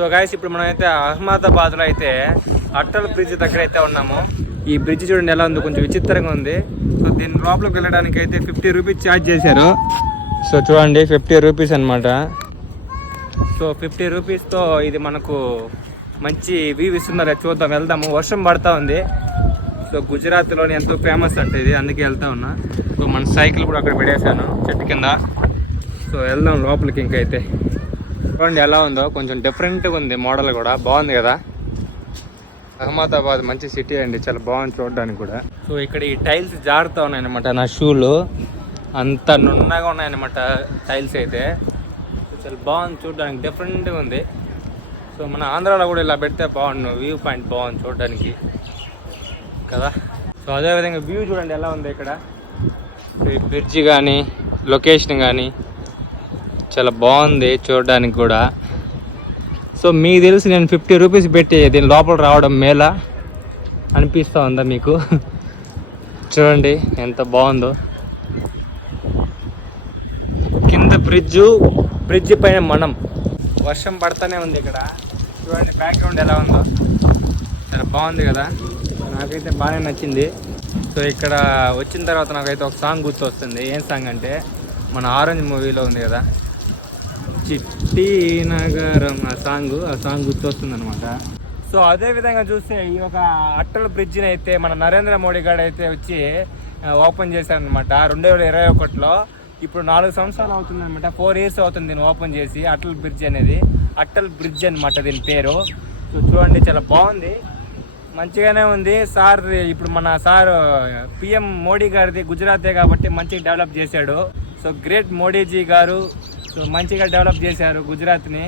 So guys ఇప్పుడు మనం అయితే అహ్మదాబాద్లో అయితే అటల్ బ్రిడ్జ్ దగ్గర అయితే ఉన్నాము. ఈ బ్రిడ్జ్ చూడండి ఎలా ఉందో, కొంచెం విచిత్రంగా ఉంది. సో దీని లోపలికి వెళ్ళడానికి అయితే 50 రూపీస్ ఛార్జ్ చేశారు. సో చూడండి 50 రూపీస్ అనమాట. సో 50 రూపీస్తో ఇది మనకు మంచి వ్యూ ఇస్తున్నారు. చూద్దాం, వెళ్దాము. వర్షం పడతా ఉంది. సో గుజరాత్లోని ఎంతో ఫేమస్ అంటే ఇది, అందుకే వెళ్తా ఉన్నా. సో మన సైకిల్ కూడా అక్కడ పెట్టేశాను చెట్టు కింద. సో వెళ్దాం లోపలికి. ఇంకైతే చూడండి ఎలా ఉందో, కొంచెం డిఫరెంట్గా ఉంది. మోడల్ కూడా బాగుంది కదా. అహ్మదాబాద్ మంచి సిటీ అండి, చాలా బాగుంది చూడడానికి కూడా. సో ఇక్కడ ఈ టైల్స్ జారుతూ ఉన్నాయన్నమాట. నా షూలు అంత నున్నగా ఉన్నాయన్నమాట టైల్స్ అయితే. చాలా బాగుంది చూడడానికి, డిఫరెంట్గా ఉంది. సో మన ఆంధ్రాలో కూడా ఇలా పెడితే బాగుండు. వ్యూ పాయింట్ బాగుంది చూడడానికి కదా. సో అదేవిధంగా వ్యూ చూడండి ఎలా ఉంది ఇక్కడ. బ్రిడ్జ్ కానీ లొకేషన్ కానీ చాలా బాగుంది చూడడానికి కూడా. సో మీకు తెలిసి నేను 50 రూపీస్ పెట్టి దీని లోపల రావడం మేలా అనిపిస్తూ ఉందా మీకు? చూడండి ఎంత బాగుందో. కింద బ్రిడ్జ్ పైన మనం. వర్షం పడతానే ఉంది ఇక్కడ. చూడండి బ్యాక్గ్రౌండ్ ఎలా ఉందో, చాలా బాగుంది కదా. నాకైతే బాగానే నచ్చింది. సో ఇక్కడ వచ్చిన తర్వాత నాకైతే ఒక సాంగ్ గుర్తొస్తుంది. ఏం సాంగ్ అంటే మన ఆరెంజ్ మూవీలో ఉంది కదా, చిట్టి నగరం. ఆ సాంగ్ గుర్తొస్తుంది అనమాట. సో అదే విధంగా చూస్తే ఈ ఒక అటల్ బ్రిడ్జిని అయితే మన నరేంద్ర మోడీ గారు అయితే వచ్చి ఓపెన్ చేశారనమాట 2021లో. ఇప్పుడు 4 సంవత్సరాలు అవుతుంది అనమాట. 4 years అవుతుంది దీన్ని ఓపెన్ చేసి. అటల్ బ్రిడ్జ్ అనేది అటల్ బ్రిడ్జ్ అనమాట దీని పేరు. సో చూడండి చాలా బాగుంది, మంచిగానే ఉంది. సార్ ఇప్పుడు మన సార్ పిఎం మోడీ గారిది గుజరాతే కాబట్టి మంచిగా డెవలప్ చేశాడు. సో గ్రేట్ మోడీజీ గారు. సో మంచిగా డెవలప్ చేశారు గుజరాత్ని.